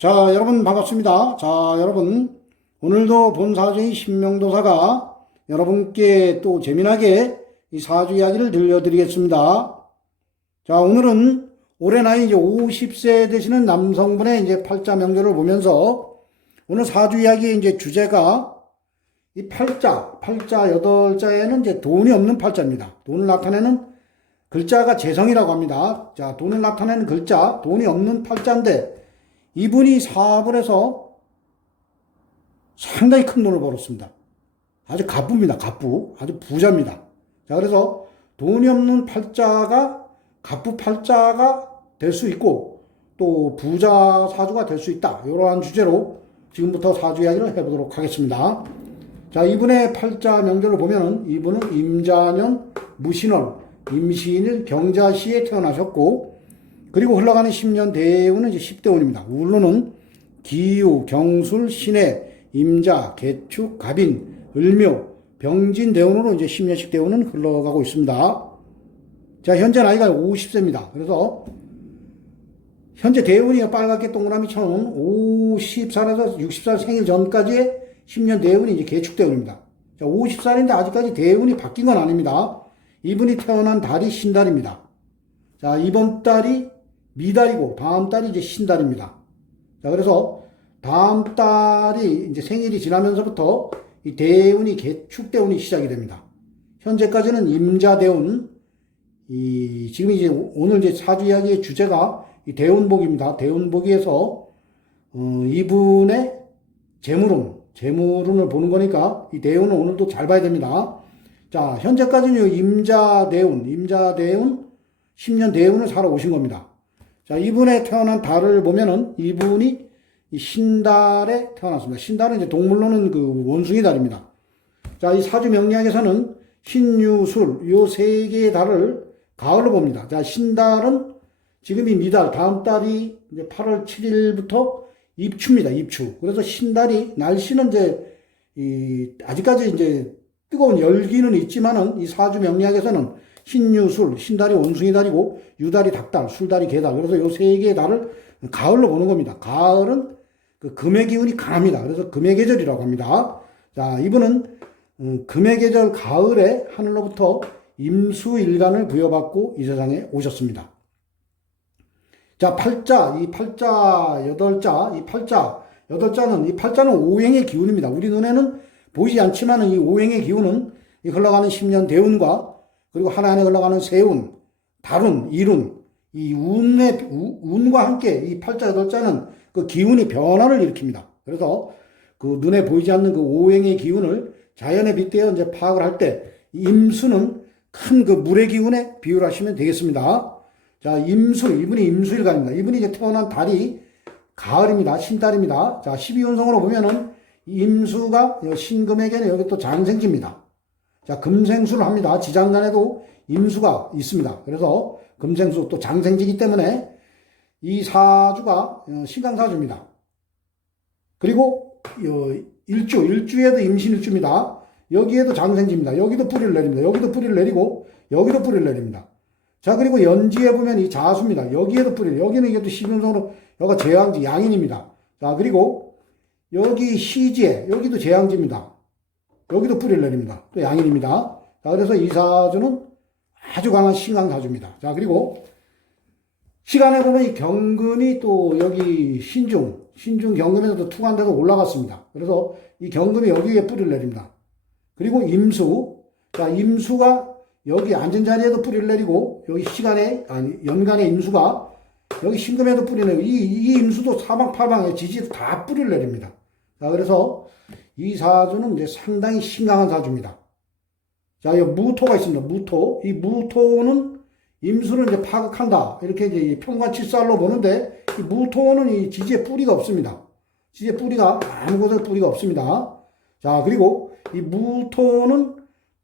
자, 여러분 반갑습니다. 자, 여러분 오늘도 본사주의 신명도사가 여러분께 또 재미나게 이 사주 이야기를 들려드리겠습니다. 자, 오늘은 올해 나이 이제 50세 되시는 남성분의 이제 팔자 명절을 보면서 오늘 사주 이야기의 이제 주제가 이 팔자 8자에는 이제 돈이 없는 팔자입니다. 돈을 나타내는 글자가 재성이라고 합니다. 자, 돈을 나타내는 글자, 돈이 없는 팔자인데 이분이 사업을 해서 상당히 큰 돈을 벌었습니다. 아주 갑부입니다. 갑부. 아주 부자입니다. 자, 그래서 돈이 없는 팔자가 갑부 팔자가 될 수 있고 또 부자 사주가 될 수 있다. 이러한 주제로 지금부터 사주 이야기를 해보도록 하겠습니다. 자, 이분의 팔자 명절을 보면은 이분은 임자년 무신월 임신일 경자시에 태어나셨고 그리고 흘러가는 10년 대운은 이제 10대운입니다. 울로는 기유, 경술, 신해, 임자, 개축, 갑인, 을묘, 병진 대운으로 이제 10년씩 대운은 흘러가고 있습니다. 자, 현재 나이가 50세입니다. 그래서 현재 대운이 빨갛게 동그라미처럼 50살에서 60살 생일 전까지의 10년 대운이 이제 개축 대운입니다. 자, 50살인데 아직까지 대운이 바뀐 건 아닙니다. 이분이 태어난 달이 신달입니다. 자, 이번 달이 미달이고 다음 달이 이제 신달입니다. 자, 그래서 다음 달이 이제 생일이 지나면서부터 이 대운이 개축 대운이 시작이 됩니다. 현재까지는 임자 대운, 지금 이제 오늘 이제 사주 이야기의 주제가 이 대운복입니다. 대운복에서 이분의 재물운을 보는 거니까 이 대운은 오늘도 잘 봐야 됩니다. 자, 현재까지는 임자 대운 10년 대운을 살아오신 겁니다. 자, 이분의 태어난 달을 보면은 이분이 이 신달에 태어났습니다. 신달은 이제 동물로는 그 원숭이 달입니다. 자, 이 사주 명리학에서는 신유술 요 세 개의 달을 가을로 봅니다. 자, 신달은 지금이 미달, 다음 달이 이제 8월 7일부터 입추입니다. 입추. 그래서 신달이 날씨는 이제 아직까지 이제 뜨거운 열기는 있지만은 이 사주 명리학에서는 신유술, 신달이 원숭이달이고 유달이 닭달, 술달이 개달. 그래서 요 세 개의 달을 가을로 보는 겁니다. 가을은 그 금의 기운이 강합니다. 그래서 금의 계절이라고 합니다. 자, 이분은 금의 계절 가을에 하늘로부터 임수일간을 부여받고 이 세상에 오셨습니다. 자, 이 팔자 여덟자는 오행의 기운입니다. 우리 눈에는 보이지 않지만 이 오행의 기운은 이 흘러가는 10년 대운과 그리고 하나하나 흘러가는 세운, 달운, 일운, 이 운과 함께 이 팔자 여덟자는 그 기운이 변화를 일으킵니다. 그래서 그 눈에 보이지 않는 그 오행의 기운을 자연에 빗대어 이제 파악을 할 때 임수는 큰 그 물의 기운에 비유하시면 되겠습니다. 자, 이분이 임수일간입니다. 이분이 이제 태어난 달이 가을입니다. 신달입니다. 자, 12운성으로 보면은 임수가 신금에게는 여기 또 장생지입니다. 자, 금생수를 합니다. 지장간에도 임수가 있습니다. 그래서 금생수 또 장생지기 때문에 이 사주가 신강사주입니다. 그리고 일주에도 임신일주입니다. 여기에도 장생지입니다. 여기도 뿌리를 내립니다. 여기도 뿌리를 내리고 여기도 뿌리를 내립니다. 자, 그리고 연지에 보면 이 자수입니다. 여기에도 뿌리를, 여기는 이게 또 12운성으로 여기가 제왕지 양인입니다. 자, 그리고 여기 시지에 여기도 제왕지입니다. 여기도 뿌리를 내립니다. 또 양인입니다. 자, 그래서 이 사주는 아주 강한 신강사주입니다. 자, 그리고 시간에 보면 이 경금이 또 여기 신중 경금에서도 투간돼서 올라갔습니다. 그래서 이 경금이 여기에 뿌리를 내립니다. 그리고 임수, 자, 임수가 여기 앉은 자리에도 뿌리를 내리고 여기 연간의 임수가 여기 신금에도 뿌리를 내리고 이 임수도 사방팔방에 지지도 다 뿌리를 내립니다. 자, 그래서 이 사주는 이제 상당히 신강한 사주입니다. 자, 여기 무토가 있습니다. 이 무토는 임수를 이제 파극한다. 이렇게 이제 평관칠살로 보는데, 이 무토는 이 지지에 뿌리가 없습니다. 지지에 뿌리가, 아무 곳에 뿌리가 없습니다. 자, 그리고 이 무토는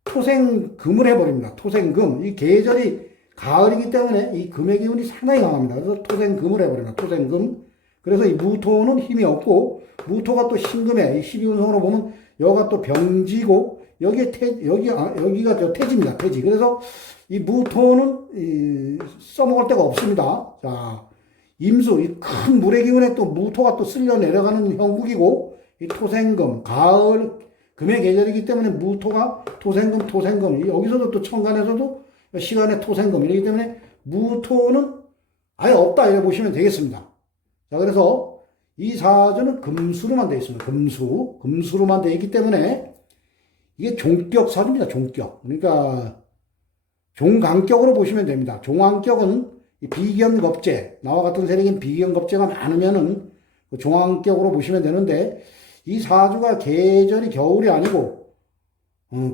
토생금을 해버립니다. 토생금. 이 계절이 가을이기 때문에 이 금의 기운이 상당히 강합니다. 그래서 토생금을 해버립니다. 토생금. 그래서 이 무토는 힘이 없고, 무토가 또 신금에, 이 12운성으로 보면, 여기가 또 병지고, 여기가 저 태지입니다. 태지. 그래서 이 무토는 써먹을 데가 없습니다. 자, 임수, 이 큰 물의 기운에 또 무토가 또 쓸려 내려가는 형국이고, 이 토생금, 가을, 금의 계절이기 때문에 무토가 토생금, 여기서도 또 천간에서도 시간의 토생금, 이기 때문에 무토는 아예 없다, 이렇게 보시면 되겠습니다. 자, 그래서 이 사주는 금수로만 되어 있습니다. 금수로만 되어 있기 때문에 이게 종격 사주입니다. 종격. 그러니까 종강격으로 보시면 됩니다. 종왕격은 비견겁재, 나와 같은 세력인 비견겁재가 많으면은 종왕격으로 보시면 되는데, 이 사주가 계절이 겨울이 아니고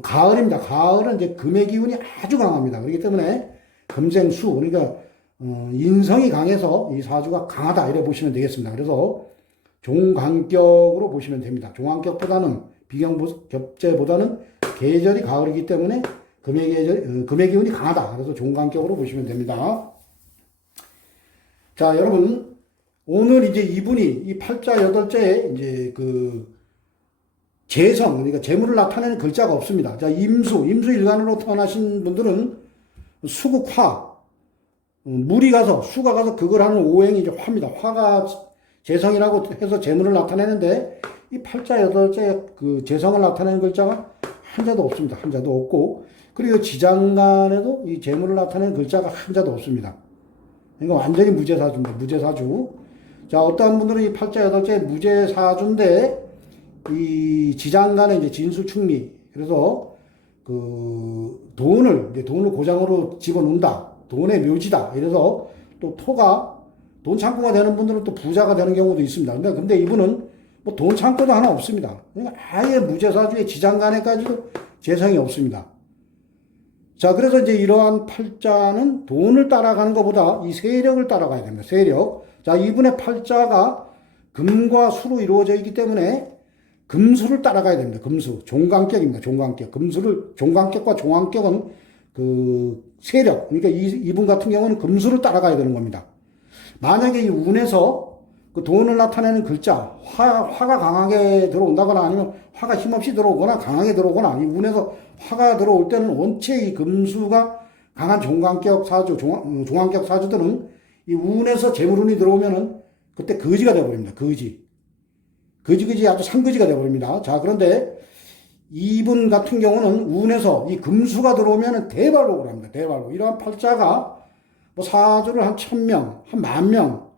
가을입니다. 가을은 이제 금의 기운이 아주 강합니다. 그렇기 때문에 금생수, 그러니까 인성이 강해서 이 사주가 강하다, 이렇게 보시면 되겠습니다. 그래서 종강격으로 보시면 됩니다. 종왕격보다는 비견겁재보다는 계절이 가을이기 때문에 금의 기운이 강하다. 그래서 종강격으로 보시면 됩니다. 자, 여러분, 오늘 이제 이분이 이 팔자 여덟자에 이제 재성, 그러니까 재물을 나타내는 글자가 없습니다. 자, 임수 일간으로 태어나신 분들은 수국화, 물이 가서, 수가 가서 그걸 하는 오행이 이제 화입니다. 화가 재성이라고 해서 재물을 나타내는데, 이 팔자 여덟자에 그 재성을 나타내는 글자가 한자도 없습니다. 한자도 없고, 그리고 지장간에도 이 재물을 나타내는 글자가 한자도 없습니다. 그러니까 완전히 무제사주입니다. 무제사주. 자, 어떠한 분들은 이 팔자 여덟자에 무제사주인데, 이 지장간에 이제 진수충미. 그래서 돈을 고장으로 집어넣는다. 돈의 묘지다. 이래서 또 토가 돈 창고가 되는 분들은 또 부자가 되는 경우도 있습니다. 근데 이분은 뭐 돈 창고도 하나 없습니다. 그러니까 아예 무제사주의 지장간에까지도 재성이 없습니다. 자, 그래서 이제 이러한 팔자는 돈을 따라가는 것보다 이 세력을 따라가야 됩니다. 세력. 자, 이분의 팔자가 금과 수로 이루어져 있기 때문에 금수를 따라가야 됩니다. 금수. 종강격입니다. 종강격. 종강격과 종왕격은 세력. 그러니까 이분 같은 경우는 금수를 따라가야 되는 겁니다. 만약에 이 운에서 그 돈을 나타내는 글자, 화가 강하게 들어온다거나 아니면 화가 힘없이 들어오거나 강하게 들어오거나, 이 운에서 화가 들어올 때는 원체 이 금수가 강한 종강격 사주, 종왕격 사주들은 이 운에서 재물운이 들어오면은 그때 거지가 되어버립니다. 거지 아주 상거지가 되어버립니다. 자, 그런데 이분 같은 경우는 운에서 이 금수가 들어오면은 대발록을 합니다. 대발록. 이러한 팔자가 뭐 사주를 한 1000명, 한 10,000명,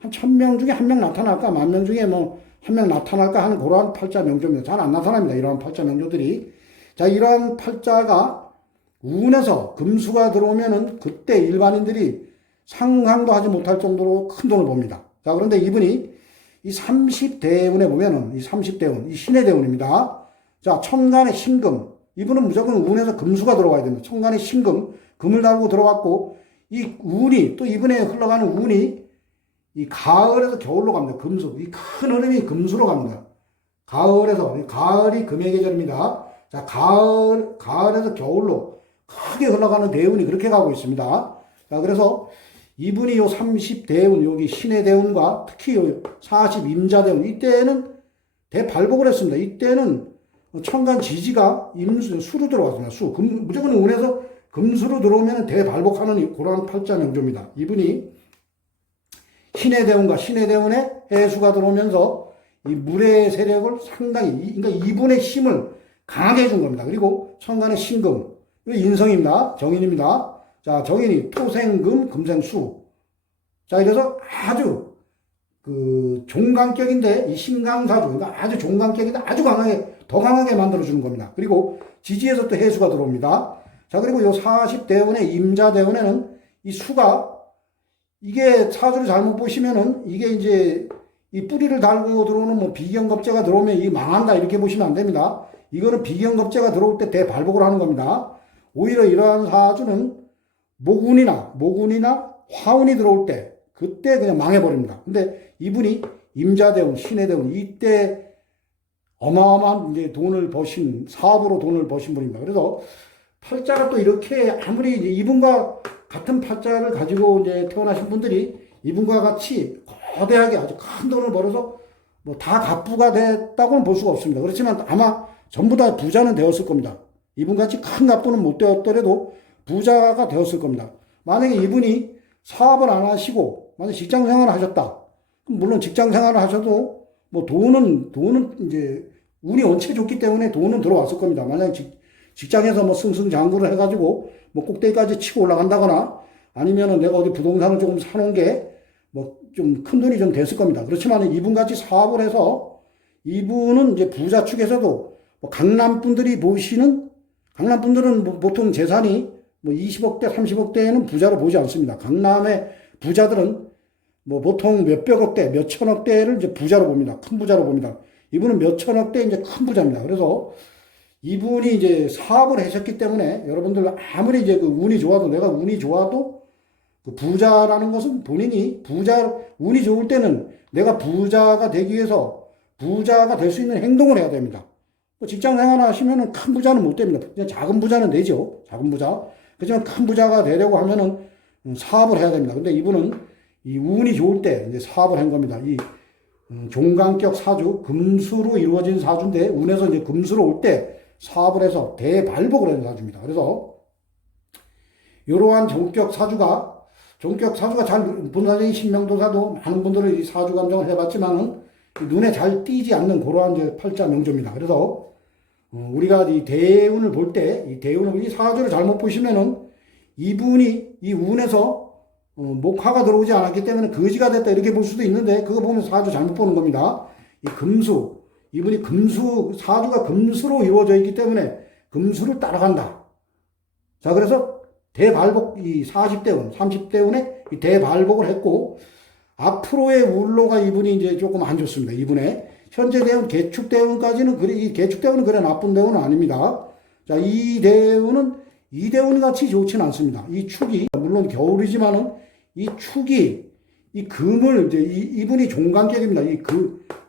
한 1000명 중에 한 명 나타날까, 10,000명 중에 뭐 한 명 나타날까 하는 그러한 팔자 명조입니다. 잘 안 나타납니다. 이러한 팔자 명조들이. 자, 이러한 팔자가 운에서 금수가 들어오면은 그때 일반인들이 상상도 하지 못할 정도로 큰 돈을 봅니다. 자, 그런데 이분이 이 30대운에 보면은 이 30대운, 이 신의 대운입니다. 자, 천간의 신금. 이분은 무조건 운에서 금수가 들어와야 됩니다. 천간의 신금, 금을 달고 들어왔고, 이 운이, 또 이분에 흘러가는 운이 이 가을에서 겨울로 갑니다. 금수. 이 큰 흐름이 금수로 갑니다. 가을이 금의 계절입니다. 자, 가을에서 겨울로 크게 흘러가는 대운이 그렇게 가고 있습니다. 자, 그래서 이분이 요 30대운, 여기 신의 대운과 특히 요 40임자대운, 이때는 대발복을 했습니다. 이때는 천간 지지가 수로 들어왔습니다. 무조건 운에서 금수로 들어오면 대발복하는 그런 팔자 명조입니다. 이분이 신의 대운과 신의 대운에 해수가 들어오면서 이 물의 세력을 상당히, 그러니까 이분의 힘을 강하게 해준 겁니다. 그리고 천간의 신금, 인성입니다. 정인입니다. 자, 정인이 토생금, 금생수. 자, 이래서 아주 종강격인데, 이 신강사주, 그러니까 아주 종강격인데 아주 더 강하게 만들어주는 겁니다. 그리고 지지에서 또 해수가 들어옵니다. 자, 그리고 요 40대운의 임자대운에는 이 수가, 이게 사주를 잘못 보시면은 이게 이제 이 뿌리를 달고 들어오는 뭐 비견겁재가 들어오면 이 망한다, 이렇게 보시면 안 됩니다. 이거는 비견겁재가 들어올 때 대발복을 하는 겁니다. 오히려 이러한 사주는 목운이나 화운이 들어올 때 그때 그냥 망해버립니다. 근데 이분이 임자대운, 신의 대운, 이때 어마어마한 이제 사업으로 돈을 버신 분입니다. 그래서 팔자가 또 이렇게 아무리 이분과 같은 팔자를 가지고 이제 태어나신 분들이 이분과 같이 거대하게 아주 큰 돈을 벌어서 뭐 다 갑부가 됐다고는 볼 수가 없습니다. 그렇지만 아마 전부 다 부자는 되었을 겁니다. 이분같이 큰 갑부는 못 되었더라도 부자가 되었을 겁니다. 만약에 이분이 사업을 안 하시고 만약 직장 생활을 하셨다. 그럼 물론 직장 생활을 하셔도 뭐 돈은 이제 운이 원체 좋기 때문에 돈은 들어왔을 겁니다. 만약 직장에서 뭐 승승장구를 해가지고 뭐 꼭대기까지 치고 올라간다거나 아니면은 내가 어디 부동산을 조금 사놓은 게 뭐 좀 큰 돈이 좀 됐을 겁니다. 그렇지만 이분 같이 사업을 해서 이분은 이제 부자 축에서도 뭐 강남 분들이 보시는 강남 분들은 뭐 보통 재산이 뭐 20억대, 30억대에는 부자로 보지 않습니다. 강남의 부자들은 뭐 보통 몇백억대, 몇천억대를 이제 부자로 봅니다. 큰 부자로 봅니다. 이분은 몇천억대 이제 큰 부자입니다. 그래서 이분이 이제 사업을 하셨기 때문에 여러분들 아무리 이제 그 운이 좋아도 내가 운이 좋아도 그 부자라는 것은 본인이 운이 좋을 때는 내가 부자가 되기 위해서 부자가 될 수 있는 행동을 해야 됩니다. 직장 생활 하시면은 큰 부자는 못 됩니다. 그냥 작은 부자는 되죠. 작은 부자. 그렇지만 큰 부자가 되려고 하면은 사업을 해야 됩니다. 근데 이분은 이 운이 좋을 때 이제 사업을 한 겁니다. 이 종간격 사주, 금수로 이루어진 사주인데 운에서 이제 금수로 올 때 사업을 해서 대발복을 하는 사주입니다. 그래서 이러한 종격 사주가 잘 본사적인 신명도사도 많은 분들은 이 사주 감정을 해봤지만은 눈에 잘 띄지 않는 그러한 이제 팔자 명조입니다. 그래서 우리가 이 대운을 볼 때 이 사주를 잘못 보시면은 이분이 이 운에서 목화가 들어오지 않았기 때문에 거지가 됐다 이렇게 볼 수도 있는데 그거 보면 사주 잘못 보는 겁니다. 이 이분이 사주가 금수로 이루어져 있기 때문에 금수를 따라간다. 자, 그래서 대발복, 이 40대운, 30대운에 이 대발복을 했고, 앞으로의 운로가 이분이 이제 조금 안 좋습니다. 이분의 현재 대운, 개축대운까지는 이 개축대운은 그래 나쁜 대운은 아닙니다. 자, 이 대운 같이 좋지는 않습니다. 이 축이, 물론 겨울이지만은 이 축이, 이 금을 이제 이분이 종간격입니다.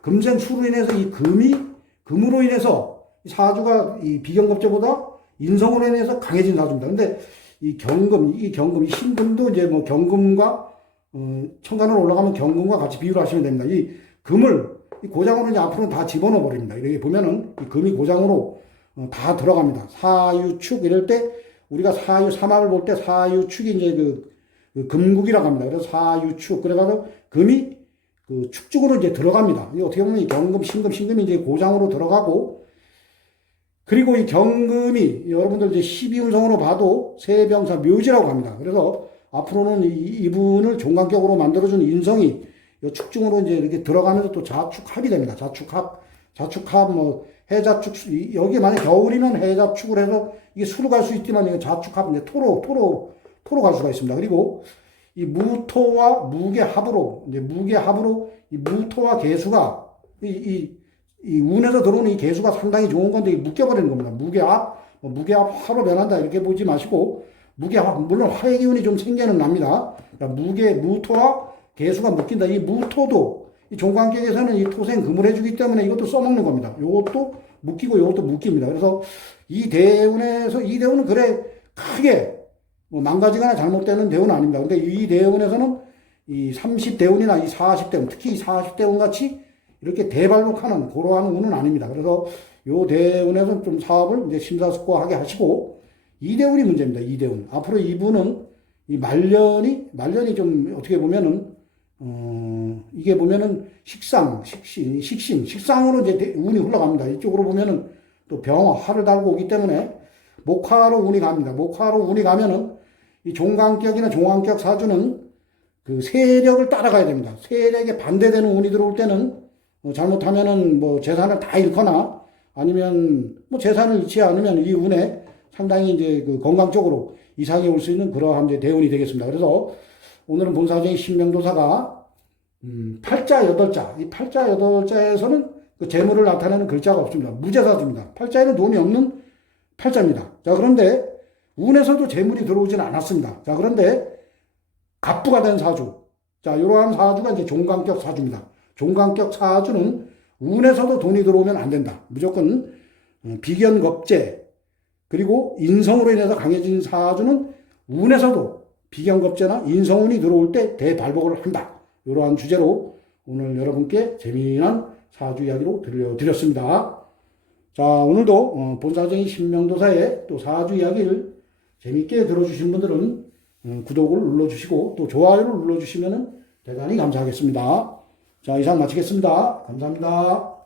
금생수로 인해서 금으로 인해서 사주가 이 비경급제보다 인성으로 인해서 강해진 사주입니다. 근데 이 신금도 이제 뭐 경금과 천간으로 올라가면 경금과 같이 비유를 하시면 됩니다. 이 금을 이 고장으로 이제 앞으로 다 집어넣어 버립니다. 이렇게 보면은 이 금이 고장으로 다 들어갑니다. 사유축 이럴 때 우리가 사막을 볼 때 사유축이 이제 그 금국이라고 합니다. 그래서 사유축 그래가지고 금이 그 축축으로 이제 들어갑니다. 이 어떻게 보면 이 경금, 신금이 이제 고장으로 들어가고 그리고 이 경금이 여러분들 이제 12운성으로 봐도 세병사 묘지라고 합니다. 그래서 앞으로는 이분을 종간격으로 만들어준 인성이 축중으로 이제 이렇게 들어가면서 또 자축합이 됩니다. 자축합, 뭐 해자축, 여기 만약 겨울이면 해자축을 해서 이게 수로 갈 수 있지만 이거 자축합, 이제 토로 갈 수가 있습니다. 그리고 이 무토와 무게합으로 이 무토와 개수가 이 운에서 들어오는 이 개수가 상당히 좋은 건데 묶여버리는 겁니다. 무게합 화로 변한다 이렇게 보지 마시고 무게합 물론 화의 기운이 좀 생겨는 납니다. 그러니까 무토와 개수가 묶인다. 이 무토도 이 종간격에서는 이 토생 금을 해주기 때문에 이것도 써먹는 겁니다. 이것도 묶이고 이것도 묶입니다. 그래서 이 대운은 그래 크게 뭐 망가지거나 잘못되는 대운은 아닙니다. 근데 이 대운에서는 이 30대운이나 이 40대운 특히 이 40대운 같이 이렇게 대발복하는 그러한 운은 아닙니다. 그래서 요 대운에서는 좀 사업을 이제 심사숙고하게 하시고 이대운이 문제입니다. 이대운. 앞으로 이분은 이 말년이 좀 어떻게 보면은 이게 보면은 식상으로 이제 운이 흘러갑니다. 이쪽으로 보면은 또 병화, 화를 달고 오기 때문에 목화로 운이 갑니다. 목화로 운이 가면은 이 종간격이나 종간격 사주는 그 세력을 따라가야 됩니다. 세력에 반대되는 운이 들어올 때는 잘못하면은 뭐 재산을 다 잃거나 아니면 뭐 재산을 잃지 않으면 이 운에 상당히 이제 그 건강적으로 이상이 올 수 있는 그러한 이제 대운이 되겠습니다. 그래서 오늘은 본사적인 신명도사가 팔자 8자, 이 팔자 8자에서는 그 재물을 나타내는 글자가 없습니다. 무재사주입니다. 팔자에는 도움이 없는 팔자입니다. 자, 그런데 운에서도 재물이 들어오지는 않았습니다. 자, 그런데 갑부가 된 사주. 자, 이러한 사주가 이제 종간격 사주입니다. 종간격 사주는 운에서도 돈이 들어오면 안 된다. 무조건 비견겁제 그리고 인성으로 인해서 강해진 사주는 운에서도 비견겁제나 인성운이 들어올 때 대발복을 한다. 이러한 주제로 오늘 여러분께 재미난 사주 이야기로 들려드렸습니다. 자, 오늘도 본사적인 신명도사의 또 사주 이야기를 재미있게 들어주신 분들은 구독을 눌러주시고 또 좋아요를 눌러주시면 대단히 감사하겠습니다. 자, 이상 마치겠습니다. 감사합니다.